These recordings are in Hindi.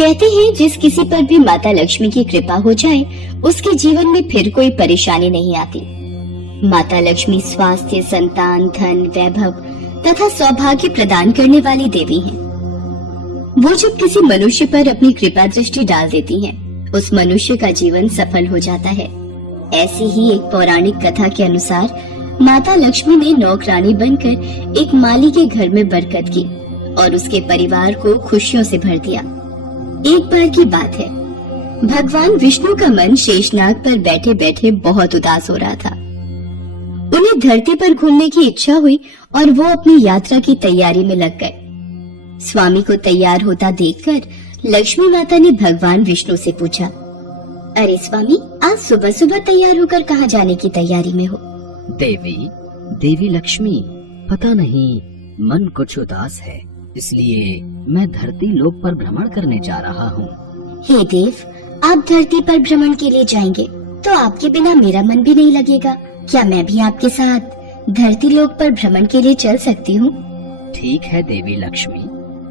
कहते हैं जिस किसी पर भी माता लक्ष्मी की कृपा हो जाए उसके जीवन में फिर कोई परेशानी नहीं आती। माता लक्ष्मी स्वास्थ्य, संतान, धन, वैभव तथा सौभाग्य प्रदान करने वाली देवी हैं। वो जब किसी मनुष्य पर अपनी कृपा दृष्टि डाल देती हैं, उस मनुष्य का जीवन सफल हो जाता है। ऐसी ही एक पौराणिक कथा के अनुसार माता लक्ष्मी ने नौकरानी बनकर एक माली के घर में बरकत की और उसके परिवार को खुशियों से भर दिया। एक बार की बात है, भगवान विष्णु का मन शेषनाग पर बैठे बैठे बहुत उदास हो रहा था। उन्हें धरती पर घूमने की इच्छा हुई और वो अपनी यात्रा की तैयारी में लग गए। स्वामी को तैयार होता देखकर लक्ष्मी माता ने भगवान विष्णु से पूछा, अरे स्वामी, आज सुबह सुबह तैयार होकर कहाँ जाने की तैयारी में हो? देवी लक्ष्मी, पता नहीं मन कुछ उदास है, इसलिए मैं धरती लोक पर भ्रमण करने जा रहा हूँ। हे देव, आप धरती पर भ्रमण के लिए जाएंगे तो आपके बिना मेरा मन भी नहीं लगेगा। क्या मैं भी आपके साथ धरती लोक पर भ्रमण के लिए चल सकती हूँ? ठीक है देवी लक्ष्मी,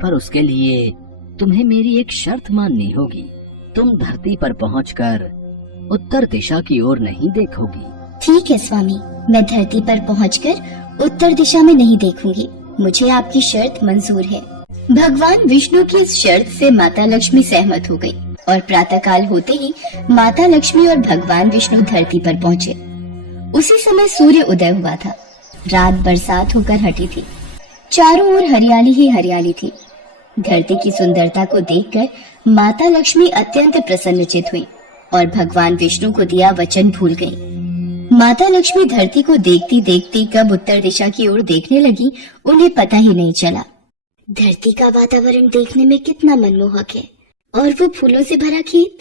पर उसके लिए तुम्हें मेरी एक शर्त माननी होगी। तुम धरती पर पहुंचकर उत्तर दिशा की ओर नहीं देखोगी। ठीक है स्वामी, मैं धरती पर पहुंचकर उत्तर दिशा में नहीं देखूंगी। मुझे आपकी शर्त मंजूर है। भगवान विष्णु की इस शर्त से माता लक्ष्मी सहमत हो गई और प्रातःकाल होते ही माता लक्ष्मी और भगवान विष्णु धरती पर पहुँचे। उसी समय सूर्य उदय हुआ था। रात बरसात होकर हटी थी। चारों ओर हरियाली ही हरियाली थी। धरती की सुंदरता को देखकर माता लक्ष्मी अत्यंत प्रसन्नचित हुई और भगवान विष्णु को दिया वचन भूल गई। माता लक्ष्मी धरती को देखती देखती कब उत्तर दिशा की ओर देखने लगी, उन्हें पता ही नहीं चला। धरती का वातावरण देखने में कितना मनमोहक है और वो फूलों से भरा खेत।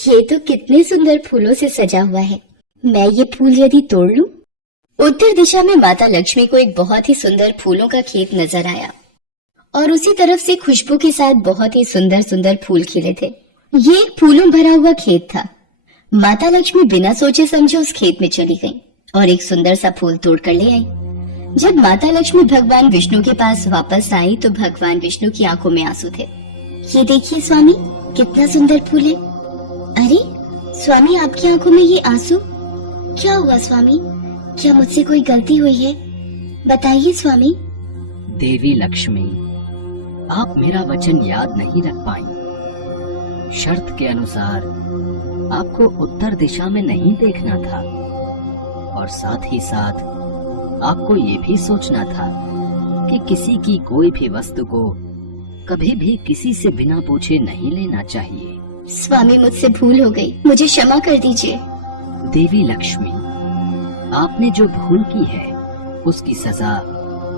ये तो कितने सुंदर फूलों से सजा हुआ है। मैं ये फूल यदि तोड़ लूं? उत्तर दिशा में माता लक्ष्मी को एक बहुत ही सुंदर फूलों का खेत नजर आया और उसी तरफ से खुशबू के साथ बहुत ही सुंदर सुंदर फूल खिले थे। ये एक फूलों भरा हुआ खेत था। माता लक्ष्मी बिना सोचे समझे उस खेत में चली गई और एक सुंदर सा फूल तोड़ कर ले आई। जब माता लक्ष्मी भगवान विष्णु के पास वापस आई तो भगवान विष्णु की आंखों में आंसू थे। ये देखिए स्वामी, कितना सुंदर फूल है। अरे स्वामी, आपकी आंखों में ये आंसू क्या हुआ? स्वामी, क्या मुझसे कोई गलती हुई है? बताइए स्वामी। देवी लक्ष्मी, आप मेरा वचन याद नहीं रख पाई। शर्त के अनुसार आपको उत्तर दिशा में नहीं देखना था और साथ ही साथ आपको ये भी सोचना था कि किसी की कोई भी वस्तु को कभी भी किसी से बिना पूछे नहीं लेना चाहिए। स्वामी, मुझसे भूल हो गई, मुझे क्षमा कर दीजिए। देवी लक्ष्मी, आपने जो भूल की है उसकी सजा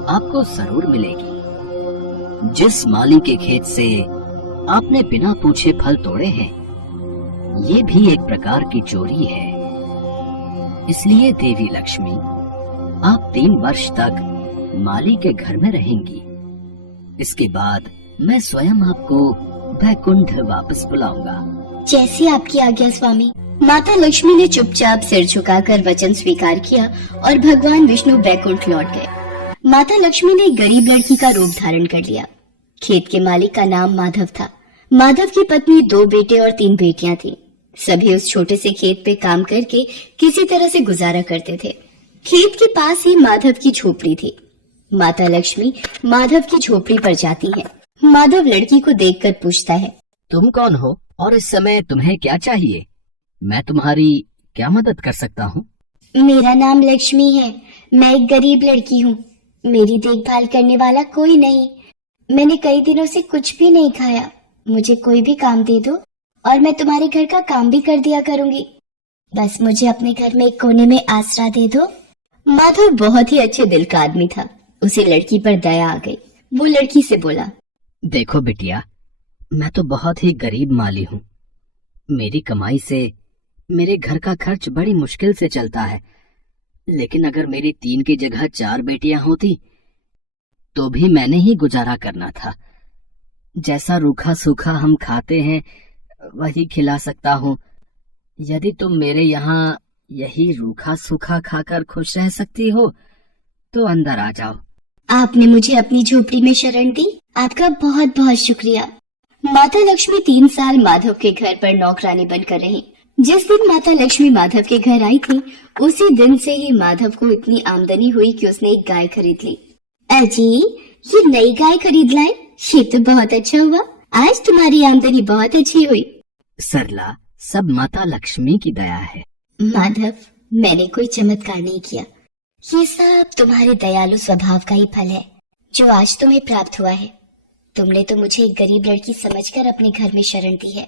आपको जरूर मिलेगी। जिस माली के खेत से आपने बिना पूछे फल तोड़े हैं, ये भी एक प्रकार की चोरी है। इसलिए देवी लक्ष्मी, आप 3 वर्ष तक माली के घर में रहेंगी। इसके बाद मैं स्वयं आपको वैकुंठ वापस बुलाऊंगा। जैसी आपकी आज्ञा स्वामी। माता लक्ष्मी ने चुपचाप सिर झुकाकर वचन स्वीकार किया और भगवान विष्णु वैकुंठ लौट गए। माता लक्ष्मी ने एक गरीब लड़की का रूप धारण कर लिया। खेत के मालिक का नाम माधव था। माधव की पत्नी 2 बेटे और 3 बेटियां थी। सभी उस छोटे से खेत पे काम करके किसी तरह से गुजारा करते थे। खेत के पास ही माधव की झोपड़ी थी। माता लक्ष्मी माधव की झोपड़ी पर जाती है। माधव लड़की को देखकर पूछता है, तुम कौन हो और इस समय तुम्हें क्या चाहिए? मैं तुम्हारी क्या मदद कर सकता हूँ? मेरा नाम लक्ष्मी है। मैं एक गरीब लड़की हूँ। मेरी देखभाल करने वाला कोई नहीं। मैंने कई दिनों से कुछ भी नहीं खाया। मुझे कोई भी काम दे दो और मैं तुम्हारे घर का काम भी कर दिया करूंगी। बस मुझे अपने घर में एक कोने में आसरा दे दो। माधव बहुत ही अच्छे दिल का आदमी था। उसे लड़की पर दया आ गई। वो लड़की से बोला, देखो बिटिया, मैं तो बहुत ही गरीब माली हूँ। मेरी कमाई से मेरे घर का खर्च बड़ी मुश्किल से चलता है। लेकिन अगर मेरी 3 की जगह 4 बेटियां होती तो भी मैंने ही गुजारा करना था। जैसा रूखा सूखा हम खाते हैं वही खिला सकता हूँ। यदि तुम मेरे यहाँ यही रूखा सूखा खाकर खुश रह सकती हो तो अंदर आ जाओ। आपने मुझे अपनी झोपड़ी में शरण दी। आपका बहुत बहुत शुक्रिया। माता लक्ष्मी 3 साल माधव के घर पर नौकरानी बनकर रही। जिस दिन माता लक्ष्मी माधव के घर आई थी, उसी दिन से ही माधव को इतनी आमदनी हुई कि उसने एक गाय खरीद ली। अजी, ये नई गाय खरीद लाए, ये तो बहुत अच्छा हुआ। आज तुम्हारी आमदनी बहुत अच्छी हुई। सरला, सब माता लक्ष्मी की दया है। माधव, मैंने कोई चमत्कार नहीं किया, ये सब तुम्हारे दयालु स्वभाव का ही फल है जो आज तुम्हें प्राप्त हुआ है। तुमने तो मुझे एक गरीब लड़की समझकर अपने घर में शरण दी है।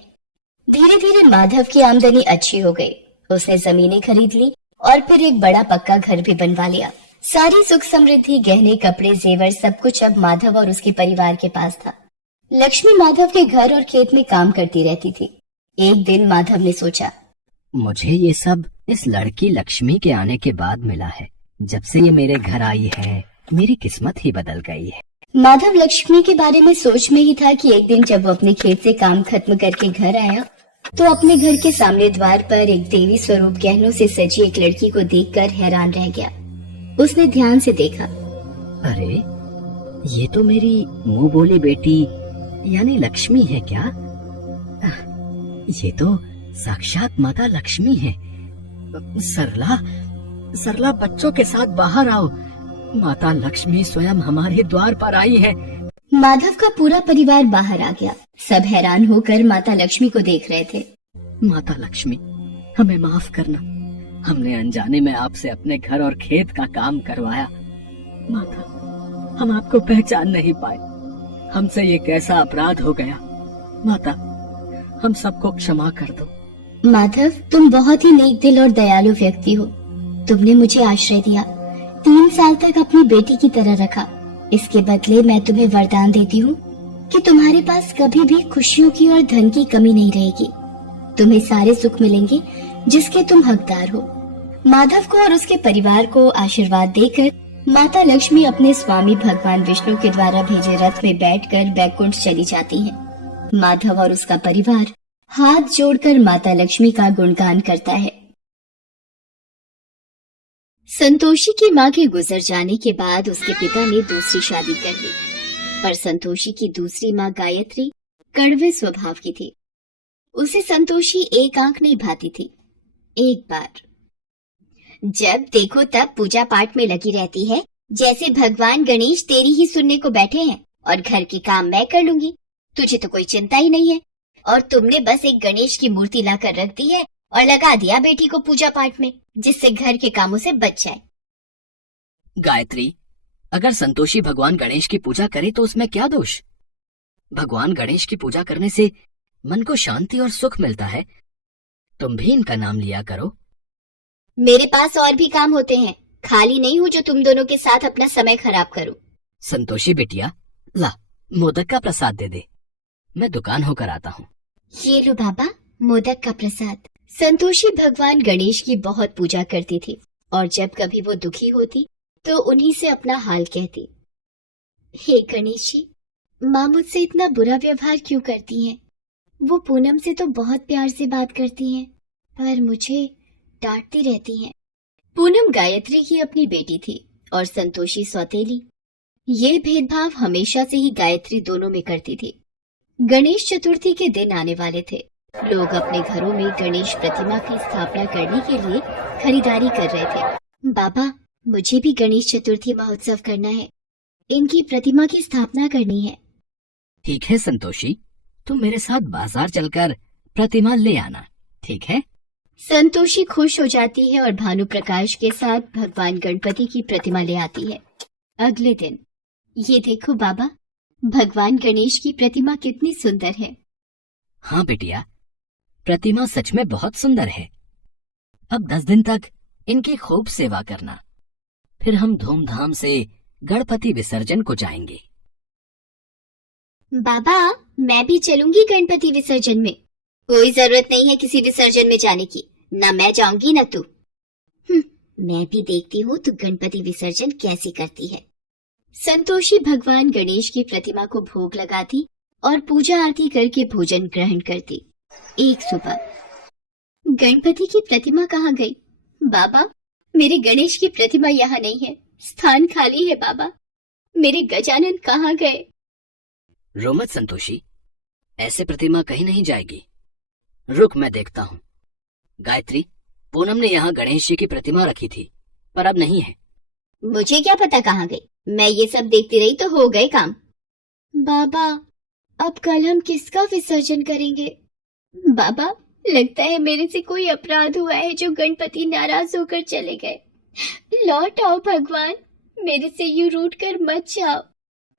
धीरे धीरे माधव की आमदनी अच्छी हो गई। उसने जमीनें खरीद ली और फिर एक बड़ा पक्का घर भी बनवा लिया। सारी सुख समृद्धि, गहने, कपड़े, जेवर, सब कुछ अब माधव और उसके परिवार के पास था। लक्ष्मी माधव के घर और खेत में काम करती रहती थी। एक दिन माधव ने सोचा, मुझे ये सब इस लड़की लक्ष्मी के आने के बाद मिला है। जब से ये मेरे घर आई है, मेरी किस्मत ही बदल गई है। माधव लक्ष्मी के बारे में सोच में ही था कि एक दिन जब वो अपने खेत से काम खत्म करके घर आया तो अपने घर के सामने द्वार पर एक देवी स्वरूप गहनों से सजी एक लड़की को देखकर हैरान रह गया। उसने ध्यान से देखा। अरे, ये तो मेरी मुंह बोली बेटी यानी लक्ष्मी है क्या? ये तो साक्षात माता लक्ष्मी है। सरला, सरला, बच्चों के साथ बाहर आओ। माता लक्ष्मी स्वयं हमारे द्वार पर आई है। माधव का पूरा परिवार बाहर आ गया। सब हैरान होकर माता लक्ष्मी को देख रहे थे। माता लक्ष्मी, हमें माफ करना। हमने अनजाने में आपसे अपने घर और खेत का काम करवाया। माता, हम आपको पहचान नहीं पाए। हमसे ये कैसा अपराध हो गया। माता, हम सबको क्षमा कर दो। माधव, तुम बहुत ही नेक दिल और दयालु व्यक्ति हो। तुमने मुझे आश्रय दिया, 3 साल तक अपनी बेटी की तरह रखा। इसके बदले मैं तुम्हें वरदान देती हूँ कि तुम्हारे पास कभी भी खुशियों की और धन की कमी नहीं रहेगी। तुम्हें सारे सुख मिलेंगे जिसके तुम हकदार हो। माधव को और उसके परिवार को आशीर्वाद देकर माता लक्ष्मी अपने स्वामी भगवान विष्णु के द्वारा भेजे रथ में बैठकर बैकुंठ चली जाती है। माधव और उसका परिवार हाथ जोड़कर माता लक्ष्मी का गुणगान करता है। संतोषी की मां के गुजर जाने के बाद उसके पिता ने दूसरी शादी कर ली, पर संतोषी की दूसरी मां गायत्री कड़वे स्वभाव की थी। उसे संतोषी एक आंख नहीं भाती थी। एक बार जब देखो तब पूजा पाठ में लगी रहती है, जैसे भगवान गणेश तेरी ही सुनने को बैठे हैं और घर के काम मैं कर लूंगी। तुझे तो कोई चिंता ही नहीं है और तुमने बस एक गणेश की मूर्ति लाकर रख दी है और लगा दिया बेटी को पूजा पाठ में, जिससे घर के कामों से बच जाए। गायत्री, अगर संतोषी भगवान गणेश की पूजा करे तो उसमें क्या दोष? भगवान गणेश की पूजा करने से मन को शांति और सुख मिलता है। तुम भी इनका नाम लिया करो। मेरे पास और भी काम होते हैं, खाली नहीं हूँ जो तुम दोनों के साथ अपना समय खराब करूं। संतोषी बिटिया, ला मोदक का प्रसाद दे दे। मैं दुकान होकर आता हूँ। ये लो बाबा, मोदक का प्रसाद। संतोषी भगवान गणेश की बहुत पूजा करती थी और जब कभी वो दुखी होती तो उन्हीं से अपना हाल कहती। हे गणेश जी, माँ मुझसे इतना बुरा व्यवहार क्यों करती हैं? वो पूनम से तो बहुत प्यार से बात करती हैं, पर मुझे डांटती रहती हैं। पूनम गायत्री की अपनी बेटी थी और संतोषी सौतेली। ये भेदभाव हमेशा से ही गायत्री दोनों में करती थी। गणेश चतुर्थी के दिन आने वाले थे। लोग अपने घरों में गणेश प्रतिमा की स्थापना करने के लिए खरीदारी कर रहे थे। बाबा, मुझे भी गणेश चतुर्थी महोत्सव करना है, इनकी प्रतिमा की स्थापना करनी है। ठीक है संतोषी, तुम मेरे साथ बाजार चलकर प्रतिमा ले आना, ठीक है? संतोषी खुश हो जाती है और भानु प्रकाश के साथ भगवान गणपति की प्रतिमा ले आती है। अगले दिन, ये देखो बाबा, भगवान गणेश की प्रतिमा कितनी सुंदर है। हाँ बेटिया, प्रतिमा सच में बहुत सुंदर है। अब 10 दिन तक इनकी खूब सेवा करना, फिर हम धूमधाम से गणपति विसर्जन को जाएंगे। बाबा, मैं भी चलूंगी गणपति विसर्जन में। कोई जरूरत नहीं है किसी विसर्जन में जाने की, न मैं जाऊंगी न तू। मैं भी देखती हूँ तू गणपति विसर्जन कैसे करती है। संतोषी भगवान गणेश की प्रतिमा को भोग लगाती और पूजा आरती करके भोजन ग्रहण करती। एक सुबह, गणपति की प्रतिमा कहाँ गई? बाबा, मेरे गणेश की प्रतिमा यहाँ नहीं है, स्थान खाली है। बाबा, मेरे गजानन कहाँ गए? रो मत संतोषी, ऐसे प्रतिमा कहीं नहीं जाएगी। रुक, मैं देखता हूँ। गायत्री, पूनम ने यहाँ गणेश जी की प्रतिमा रखी थी, पर अब नहीं है। मुझे क्या पता कहाँ गई, मैं ये सब देखती रही तो हो गए काम। बाबा, अब कल हम किसका विसर्जन करेंगे? बाबा, लगता है मेरे से कोई अपराध हुआ है जो गणपति नाराज होकर चले गए। लौट आओ भगवान, मेरे से यूं रूठ कर मत जाओ।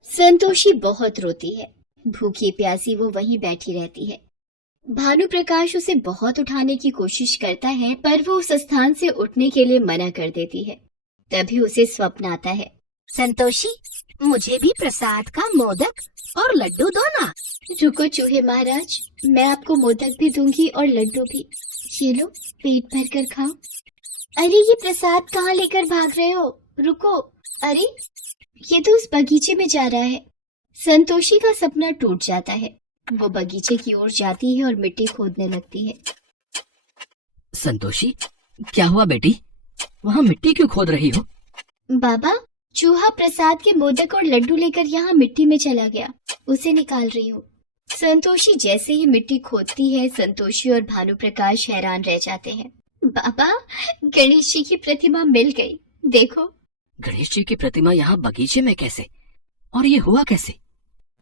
संतोषी बहुत रोती है। भूखी प्यासी वो वहीं बैठी रहती है। भानु प्रकाश उसे बहुत उठाने की कोशिश करता है, पर वो उस स्थान से उठने के लिए मना कर देती है। तभी उसे स्वप्न आता है। संतोषी, मुझे भी प्रसाद का मोदक और लड्डू दो ना। रुको चूहे महाराज, मैं आपको मोदक भी दूंगी और लड्डू भी। ये लो, पेट भर कर खाओ। अरे ये प्रसाद कहाँ लेकर भाग रहे हो? रुको। अरे ये तो उस बगीचे में जा रहा है। संतोषी का सपना टूट जाता है। वो बगीचे की ओर जाती है और मिट्टी खोदने लगती है। संतोषी, क्या हुआ बेटी? वहाँ मिट्टी क्यों खोद रही हो? बाबा, चूहा प्रसाद के मोदक और लड्डू लेकर यहाँ मिट्टी में चला गया, उसे निकाल रही हूँ। संतोषी जैसे ही मिट्टी खोदती है, संतोषी और भानु प्रकाश हैरान रह जाते हैं। बाबा, गणेश जी की प्रतिमा मिल गई, देखो। गणेश जी की प्रतिमा यहाँ बगीचे में कैसे? और ये हुआ कैसे?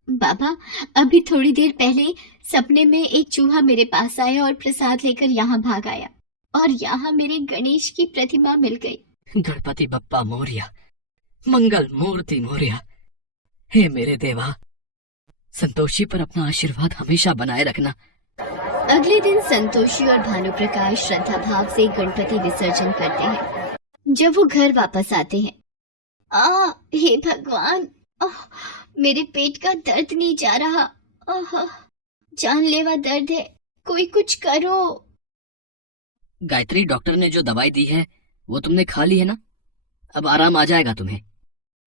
बाबा, अभी थोड़ी देर पहले सपने में एक चूहा मेरे पास आया और प्रसाद लेकर यहाँ भाग आया, और यहाँ मेरे गणेश की प्रतिमा मिल गई। गणपति बप्पा मोरया, मंगल मूर्ति मोरया। हे मेरे देवा, संतोषी पर अपना आशीर्वाद हमेशा बनाए रखना। अगले दिन संतोषी और भानु प्रकाश श्रद्धा भाव से गणपति विसर्जन करते हैं। जब वो घर वापस आते हैं, हे भगवान, मेरे पेट का दर्द नहीं जा रहा। जानलेवा दर्द है, कोई कुछ करो। गायत्री, डॉक्टर ने जो दवाई दी है वो तुमने खा ली है ना? अब आराम आ जाएगा तुम्हें।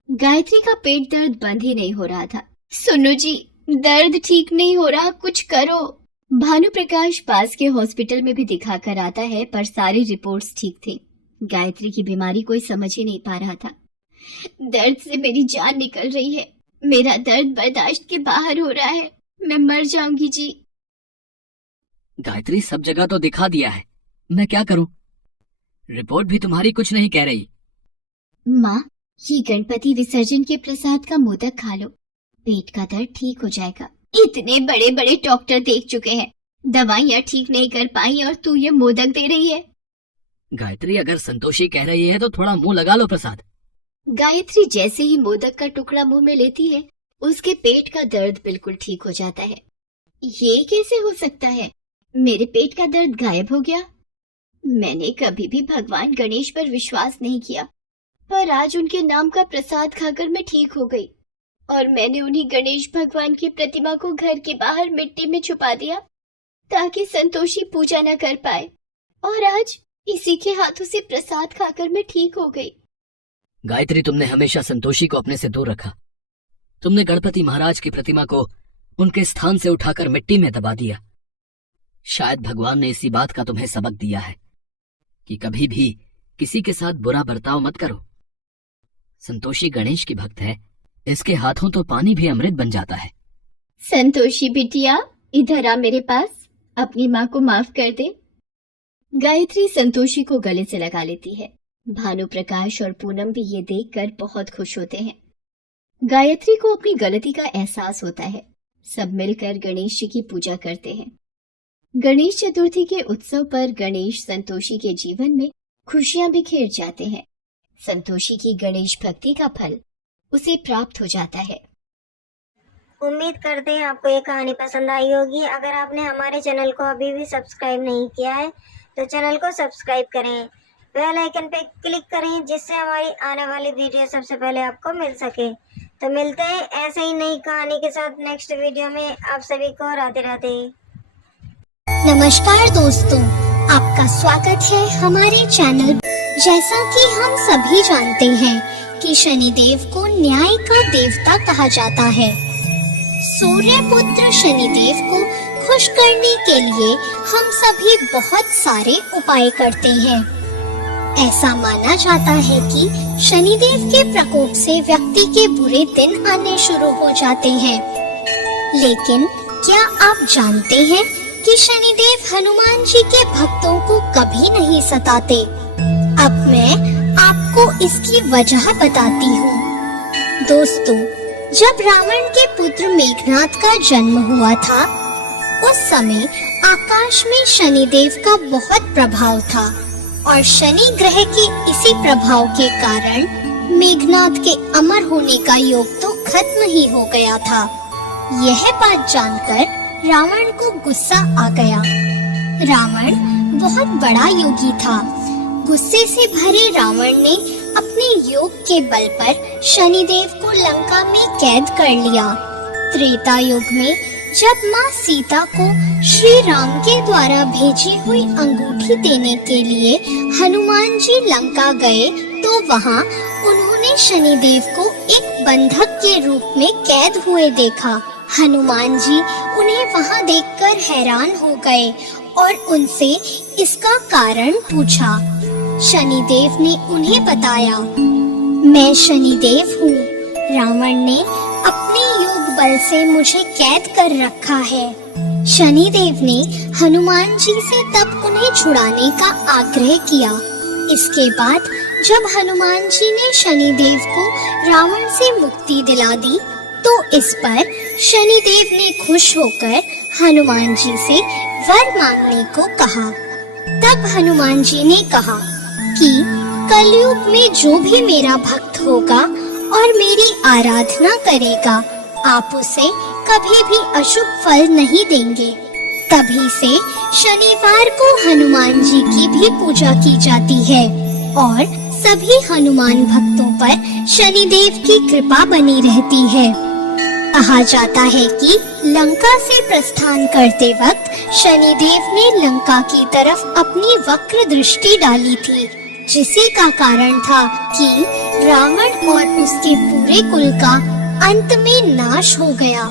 गायत्री का पेट दर्द बंद ही नहीं हो रहा था। सुनो जी, दर्द ठीक नहीं हो रहा, कुछ करो। भानु प्रकाश पास के हॉस्पिटल में भी दिखा कर आता है, पर सारी रिपोर्ट्स ठीक थी। गायत्री की बीमारी कोई समझ ही नहीं पा रहा था। दर्द से मेरी जान निकल रही है, मेरा दर्द बर्दाश्त के बाहर हो रहा है, मैं मर जाऊंगी जी। गायत्री, सब जगह तो दिखा दिया है, मैं क्या करूं? रिपोर्ट भी तुम्हारी कुछ नहीं कह रही। माँ, ये गणपति विसर्जन के प्रसाद का मोदक खा लो, पेट का दर्द ठीक हो जाएगा। इतने बड़े बड़े डॉक्टर देख चुके हैं, दवाइयाँ ठीक नहीं कर पाई और तू ये मोदक दे रही है। गायत्री, अगर संतोषी कह रही है तो थोड़ा मुंह लगा लो प्रसाद। गायत्री जैसे ही मोदक का टुकड़ा मुंह में लेती है, उसके पेट का दर्द बिल्कुल ठीक हो जाता है। ये कैसे हो सकता है? मेरे पेट का दर्द गायब हो गया। मैंने कभी भी भगवान गणेश पर विश्वास नहीं किया, पर आज उनके नाम का प्रसाद खाकर मैं ठीक हो गई, और मैंने उन्हीं गणेश भगवान की प्रतिमा को घर के बाहर मिट्टी में छुपा दिया ताकि संतोषी पूजा न कर पाए, और आज इसी के हाथों से प्रसाद खाकर मैं ठीक हो गई। गायत्री, तुमने हमेशा संतोषी को अपने से दूर रखा। तुमने गणपति महाराज की प्रतिमा को उनके स्थान से उठाकर मिट्टी में दबा दिया। शायद भगवान ने इसी बात का तुम्हें सबक दिया है कि कभी भी किसी के साथ बुरा बर्ताव मत करो। संतोषी गणेश की भक्त है, इसके हाथों तो पानी भी अमृत बन जाता है। संतोषी बिटिया, इधर आ मेरे पास, अपनी माँ को माफ कर दे। गायत्री संतोषी को गले से लगा लेती है। भानु प्रकाश और पूनम भी ये देखकर बहुत खुश होते हैं। गायत्री को अपनी गलती का एहसास होता है। सब मिलकर गणेश जी की पूजा करते हैं। गणेश चतुर्थी के उत्सव पर गणेश संतोषी के जीवन में खुशियां बिखेर जाते हैं। संतोषी की गणेश भक्ति का फल उसे प्राप्त हो जाता है। उम्मीद करते हैं आपको ये कहानी पसंद आई होगी। अगर आपने हमारे चैनल को अभी भी सब्सक्राइब नहीं किया है तो चैनल को सब्सक्राइब करें, बेल आइकन पे क्लिक करें, जिससे हमारी आने वाली वीडियो सबसे पहले आपको मिल सके। तो मिलते हैं ऐसे ही नई कहानी के साथ नेक्स्ट वीडियो में। आप सभी को राधे राधे। नमस्कार दोस्तों, आपका स्वागत है हमारे चैनल। जैसा कि हम सभी जानते हैं कि शनिदेव को न्याय का देवता कहा जाता है। सूर्य पुत्र शनिदेव को खुश करने के लिए हम सभी बहुत सारे उपाय करते हैं। ऐसा माना जाता है कि शनिदेव के प्रकोप से व्यक्ति के बुरे दिन आने शुरू हो जाते हैं, लेकिन क्या आप जानते हैं कि शनिदेव हनुमान जी के भक्तों को कभी नहीं सताते? अब मैं आपको इसकी वजह बताती हूँ। दोस्तों, जब रावण के पुत्र मेघनाद का जन्म हुआ था, उस समय आकाश में शनिदेव का बहुत प्रभाव था और शनि ग्रह के इसी प्रभाव के कारण मेघनाद के अमर होने का योग तो खत्म ही हो गया था। यह बात जानकर रावण को गुस्सा आ गया। रावण बहुत बड़ा योगी था। गुस्से से भरे रावण ने अपने योग के बल पर शनिदेव को लंका में कैद कर लिया। त्रेता युग में जब माँ सीता को श्री राम के द्वारा भेजी हुई अंगूठी देने के लिए हनुमान जी लंका गए, तो वहाँ उन्होंने शनिदेव को एक बंधक के रूप में कैद हुए देखा। हनुमान जी उन्हें वहाँ देखकर हैरान हो गए और उनसे इसका कारण पूछा। शनिदेव ने उन्हें बताया, मैं शनिदेव हूँ। रावण ने अपने योग बल से मुझे कैद कर रखा है। शनिदेव ने हनुमान जी से तब उन्हें छुड़ाने का आग्रह किया। इसके बाद जब हनुमान जी ने शनिदेव को रावण से मुक्ति दिला दी, तो इस पर शनिदेव ने खुश होकर हनुमान जी से वर मांगने को कहा। तब हनुमान जी ने कहा कि कलयुग में जो भी मेरा भक्त होगा और मेरी आराधना करेगा, आप उसे कभी भी अशुभ फल नहीं देंगे। तभी से शनिवार को हनुमान जी की भी पूजा की जाती है और सभी हनुमान भक्तों पर शनिदेव की कृपा बनी रहती है। कहा जाता है कि लंका से प्रस्थान करते वक्त शनिदेव ने लंका की तरफ अपनी वक्र दृष्टि डाली थी, जिसी का कारण था कि रावण और उसके पूरे कुल का अंत में नाश हो गया।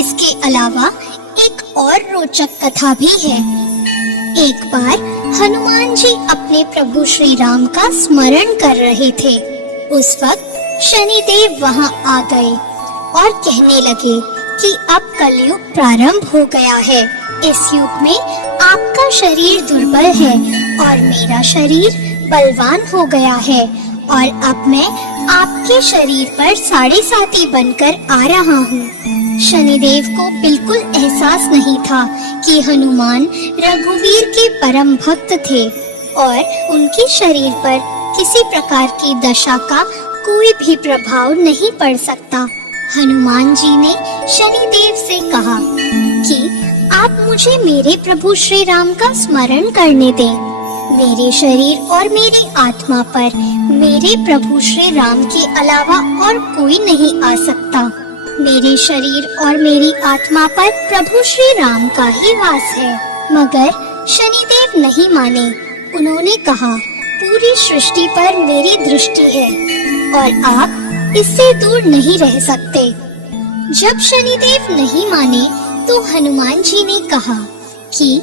इसके अलावा एक और रोचक कथा भी है। एक बार हनुमान जी अपने प्रभु श्री राम का स्मरण कर रहे थे। उस वक्त शनिदेव वहां आ गए और कहने लगे कि अब कलयुग प्रारंभ हो गया है। इस युग में आपका शरीर दुर्बल है और मेरा शरीर बलवान हो गया है और अब मैं आपके शरीर पर साढ़े साथी बनकर आ रहा हूँ। शनिदेव को बिल्कुल एहसास नहीं था कि हनुमान रघुवीर के परम भक्त थे और उनके शरीर पर किसी प्रकार की दशा का कोई भी प्रभाव नहीं पड़ सकता। हनुमान जी ने शनिदेव से कहा कि आप मुझे मेरे प्रभु श्री राम का स्मरण करने दें। मेरे शरीर और मेरी आत्मा पर मेरे प्रभु श्री राम के अलावा और कोई नहीं आ सकता। मेरे शरीर और मेरी आत्मा पर प्रभु श्री राम का ही वास है। मगर शनिदेव नहीं माने। उन्होंने कहा, पूरी सृष्टि पर मेरी दृष्टि है और आप इससे दूर नहीं रह सकते। जब शनिदेव नहीं माने तो हनुमान जी ने कहा कि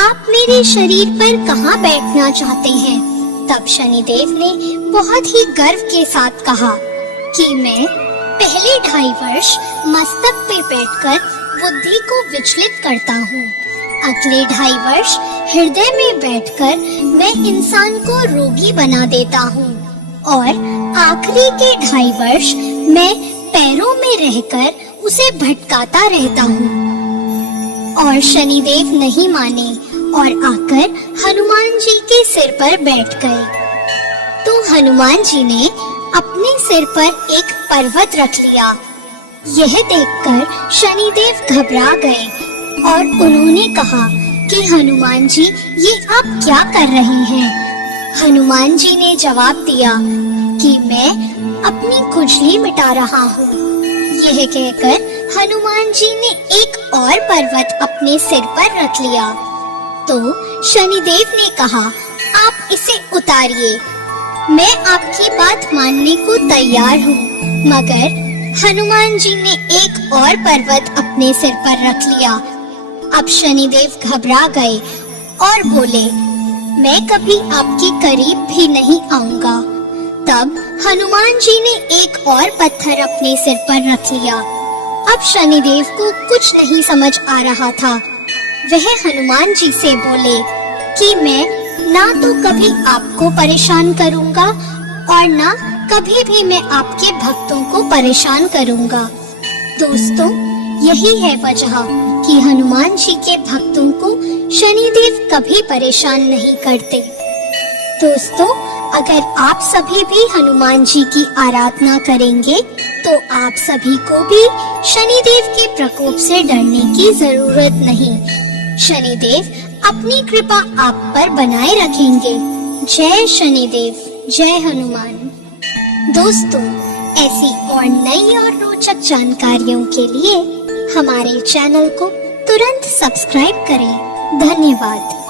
आप मेरे शरीर पर कहाँ बैठना चाहते हैं। तब शनिदेव ने बहुत ही गर्व के साथ कहा कि मैं पहले 2.5 वर्ष मस्तक पे बैठकर बुद्धि को विचलित करता हूँ। अगले 2.5 वर्ष हृदय में बैठकर मैं इंसान को रोगी बना देता हूँ और आखिरी के 2.5 वर्ष मैं पैरों में रहकर उसे भटकाता रहता हूँ। और शनिदेव नहीं माने और आकर हनुमान जी के सिर पर बैठ गए। तो हनुमान जी ने अपने सिर पर एक पर्वत रख लिया। यह देखकर शनिदेव घबरा गए और उन्होंने कहा कि हनुमान जी, ये आप क्या कर रहे हैं? हनुमान जी ने जवाब दिया कि मैं अपनी खुजली मिटा रहा हूँ। यह कहकर हनुमान जी ने एक और पर्वत अपने सिर पर रख लिया। तो शनिदेव ने कहा, आप इसे उतारिए, मैं आपकी बात मानने को तैयार हूँ। मगर हनुमान जी ने एक और पर्वत अपने सिर पर रख लिया। अब शनिदेव घबरा गए और बोले, मैं कभी आपके करीब भी नहीं आऊंगा। तब हनुमान जी ने एक और पत्थर अपने सिर पर रख लिया अब शनिदेव को कुछ नहीं समझ आ रहा था। वह हनुमान जी से बोले कि मैं ना तो कभी आपको परेशान करूंगा और ना कभी भी मैं आपके भक्तों को परेशान करूंगा। दोस्तों, यही है वजह कि हनुमान जी के भक्तों को शनिदेव कभी परेशान नहीं करते। दोस्तों, अगर आप सभी भी हनुमान जी की आराधना करेंगे तो आप सभी को भी शनिदेव के प्रकोप से डरने की जरूरत नहीं। शनिदेव अपनी कृपा आप पर बनाए रखेंगे। जय शनिदेव, जय हनुमान। दोस्तों, ऐसी और नई और रोचक जानकारियों के लिए हमारे चैनल को तुरंत सब्सक्राइब करें। धन्यवाद।